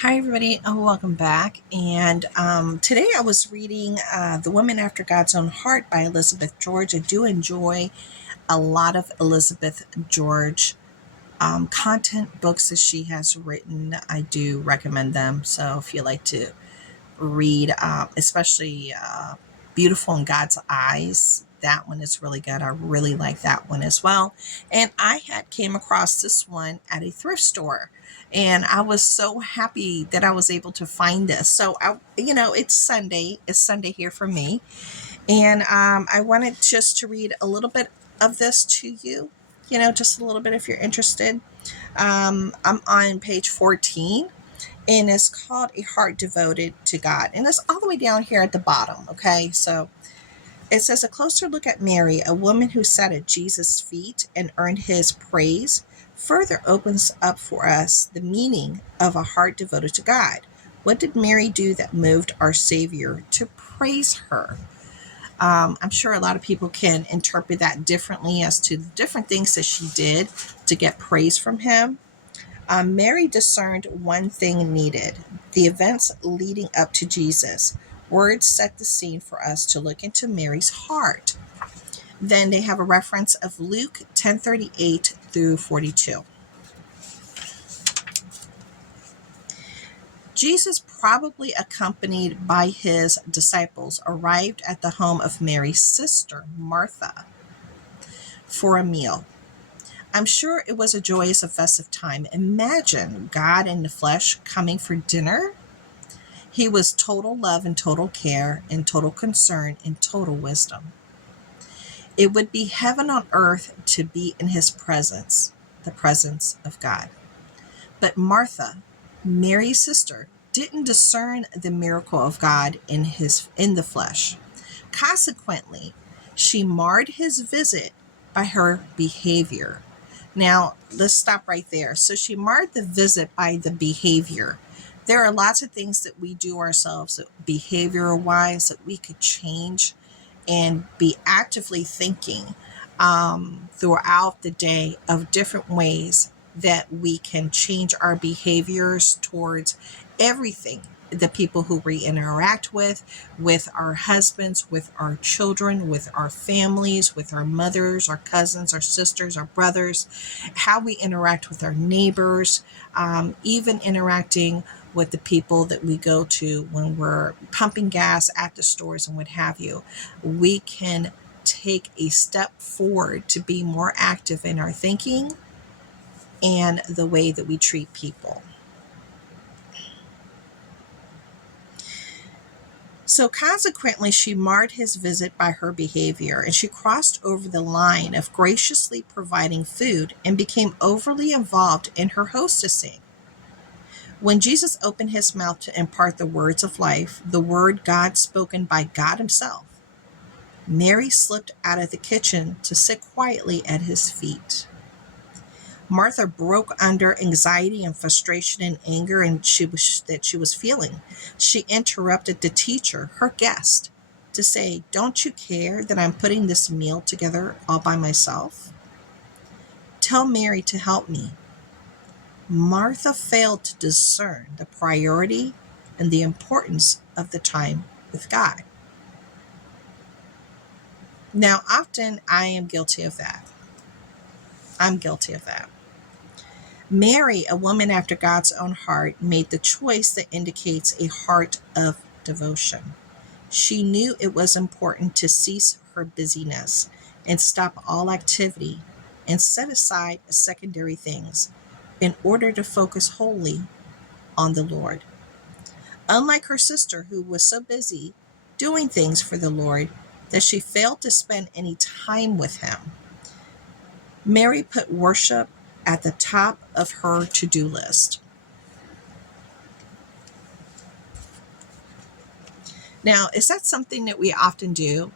Hi, everybody. Welcome back. And today I was reading The Woman After God's Own Heart by Elizabeth George. I do enjoy a lot of Elizabeth George content books that she has written. I do recommend them. So if you like to read, especially Beautiful in God's Eyes, that one is really good. I really like that one as well. And I had came across this one at a thrift store, and I was so happy that I was able to find this. So it's Sunday. It's Sunday here for me, and I wanted just to read a little bit of this to you. Just a little bit if you're interested. I'm on page 14, and it's called A Heart Devoted to God. And it's all the way down here at the bottom, okay? So it says, a closer look at Mary, a woman who sat at Jesus' feet and earned his praise, further opens up for us the meaning of a heart devoted to God. What did Mary do that moved our Savior to praise her? I'm sure a lot of people can interpret that differently as to the different things that she did to get praise from him. Mary discerned one thing needed: the events leading up to Jesus. Words set the scene for us to look into Mary's heart. Then they have a reference of Luke 10:38 through 42. Jesus, probably accompanied by his disciples, arrived at the home of Mary's sister, Martha, for a meal. I'm sure it was a joyous and festive time. Imagine God in the flesh coming for dinner. He was total love and total care and total concern and total wisdom. It would be heaven on earth to be in his presence, the presence of God. But Martha, Mary's sister, didn't discern the miracle of God in the flesh. Consequently, she marred his visit by her behavior. Now, let's stop right there. So she marred the visit by the behavior. There are lots of things that we do ourselves, behavioral wise, that we could change and be actively thinking throughout the day of different ways that we can change our behaviors towards everything, the people who we interact with our husbands, with our children, with our families, with our mothers, our cousins, our sisters, our brothers, how we interact with our neighbors, even interacting with the people that we go to when we're pumping gas at the stores and what have you. We can take a step forward to be more active in our thinking and the way that we treat people. So consequently, she marred his visit by her behavior, and she crossed over the line of graciously providing food and became overly involved in her hostessing. When Jesus opened his mouth to impart the words of life, the word God spoken by God himself, Mary slipped out of the kitchen to sit quietly at his feet. Martha broke under anxiety and frustration and anger that she was feeling. She interrupted the teacher, her guest, to say, "Don't you care that I'm putting this meal together all by myself? Tell Mary to help me." Martha failed to discern the priority and the importance of the time with God. Now, often I am guilty of that. I'm guilty of that. Mary, a woman after God's own heart, made the choice that indicates a heart of devotion. She knew it was important to cease her busyness and stop all activity and set aside secondary things in order to focus wholly on the Lord. Unlike her sister, who was so busy doing things for the Lord that she failed to spend any time with him, Mary put worship at the top of her to-do list. Now, is that something that we often do?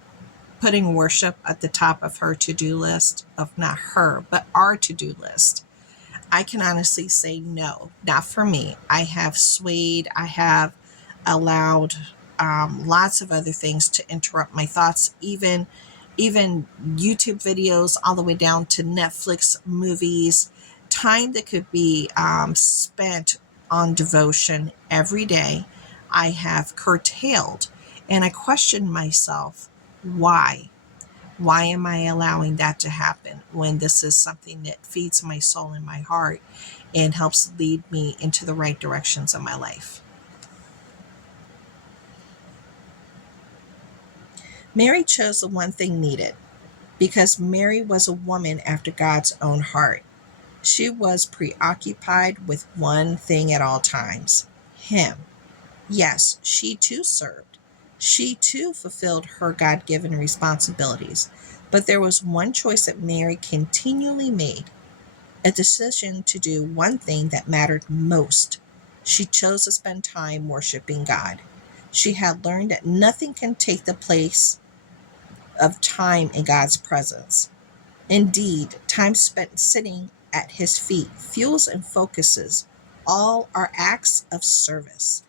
Putting worship at the top of her to-do list, of not her, but our to-do list? I can honestly say no, not for me. I have swayed, I have allowed lots of other things to interrupt my thoughts, even YouTube videos, all the way down to Netflix movies, time that could be spent on devotion every day, I have curtailed, and I question myself, why? Why am I allowing that to happen when this is something that feeds my soul and my heart and helps lead me into the right directions of my life? Mary chose the one thing needed because Mary was a woman after God's own heart. She was preoccupied with one thing at all times, Him. Yes, she too served. She too fulfilled her God given responsibilities. But there was one choice that Mary continually made, a decision to do one thing that mattered most. She chose to spend time worshiping God. She had learned that nothing can take the place of time in God's presence. Indeed, time spent sitting at His feet fuels and focuses all our acts of service.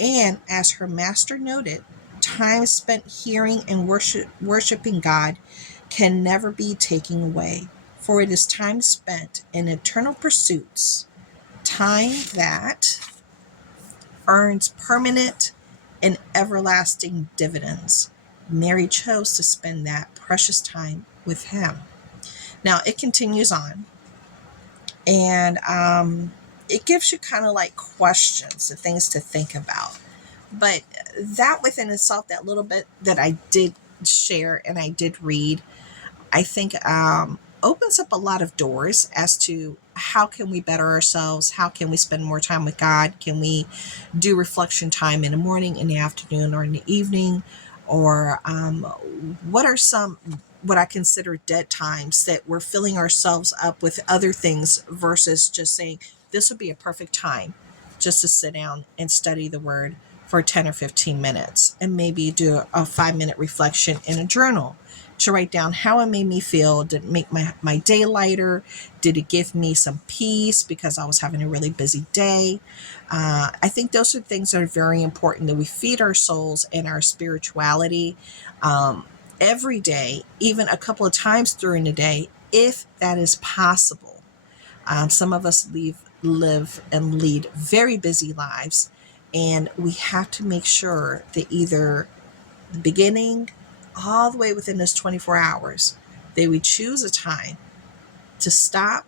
And as her master noted, time spent hearing and worshiping God can never be taken away, for it is time spent in eternal pursuits, time that earns permanent and everlasting dividends. Mary chose to spend that precious time with Him. Now it continues on, and it gives you kind of like questions and things to think about. But that within itself, that little bit that I did share and I did read, I think opens up a lot of doors as to how can we better ourselves? How can we spend more time with God? Can we do reflection time in the morning, in the afternoon, or in the evening? Or what are some what I consider dead times that we're filling ourselves up with other things versus just saying this would be a perfect time just to sit down and study the word for 10 or 15 minutes and maybe do a 5-minute reflection in a journal to write down how it made me feel. Did it make my day lighter? Did it give me some peace because I was having a really busy day? I think those are things that are very important, that we feed our souls and our spirituality every day, even a couple of times during the day, if that is possible. Some of us live and lead very busy lives, and we have to make sure that either the beginning, all the way within those 24 hours, that we choose a time to stop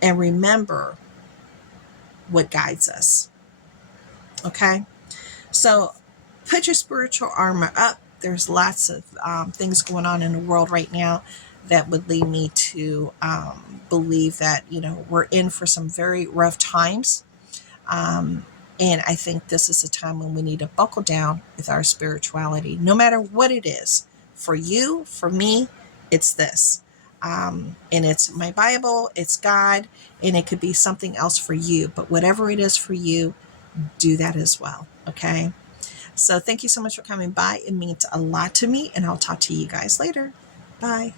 and remember what guides us. Okay? So put your spiritual armor up. There's lots of things going on in the world right now that would lead me to believe that, we're in for some very rough times. And I think this is a time when we need to buckle down with our spirituality, no matter what it is. For you, for me, it's this. And it's my Bible, it's God, and it could be something else for you. But whatever it is for you, do that as well. Okay? So thank you so much for coming by. It means a lot to me, and I'll talk to you guys later. Bye.